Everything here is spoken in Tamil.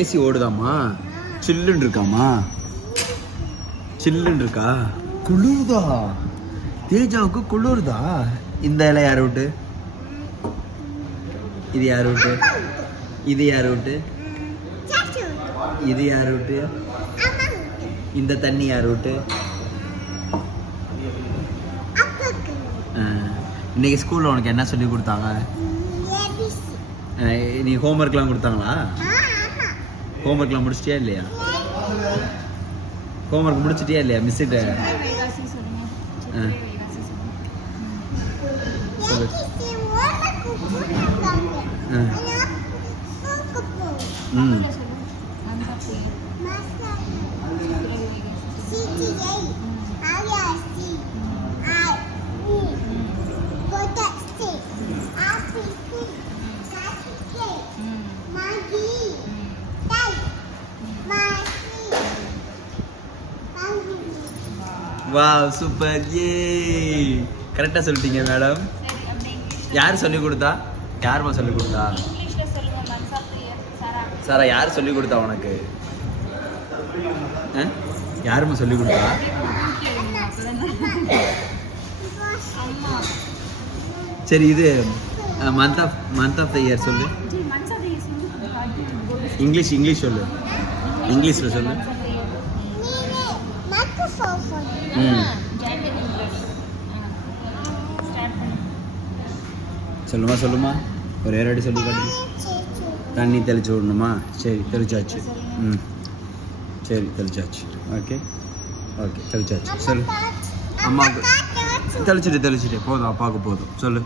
ஏசி ஓடுதாம்மா? சில்லுன்னு இருக்காமா? சில்லுன்னு இருக்கா? குளிர்தா? தேஜாவுக்கு குளிர்தா? இந்த இலை யார் விட்டு? இது யார் விட்டு? இது யார் விட்டு? இது யார் விட்டு? இந்த தண்ணி யார் விட்டு? இன்னைக்கு ஸ்கூல்ல உனக்கு என்ன சொல்லி கொடுத்தாங்க? நீ ஹோம்ஒர்க்லாம் கொடுத்தாங்களா? ஹோம்ஒர்க்லாம் முடிச்சிட்டியா இல்லையா? ஹோம்ஒர்க் முடிச்சிட்டியா இல்லையா மிஸ்ஸிட்ட? வாவ் சூப்பர் ஏ கரெக்டா சொல்லிட்டீங்க மேடம். யார் சொல்லி கொடுத்தா? யாருமா சொல்லி கொடுத்தா? சாரா யார் சொல்லி கொடுத்தா உனக்கு? யாருமா சொல்லி கொடுத்தா? சரி இது மந்த் ஆஃப் த இயர் சொல்லு. இங்கிலீஷ் சொல்லு. இங்கிலீஷ்ல சொல்லு. சொல்லுமா ஒரு ஏராடி சொல்லி காட்டு. தண்ணி தெளிச்சு விடணுமா? சரி தெளிச்சாச்சு. சரி தெளிச்சாச்சு. ஓகே தெளிச்சாச்சு. சொல்லு அம்மாவுக்கு தெளிச்சுட்டு போதும். அப்பாவுக்கு போதும் சொல்லு.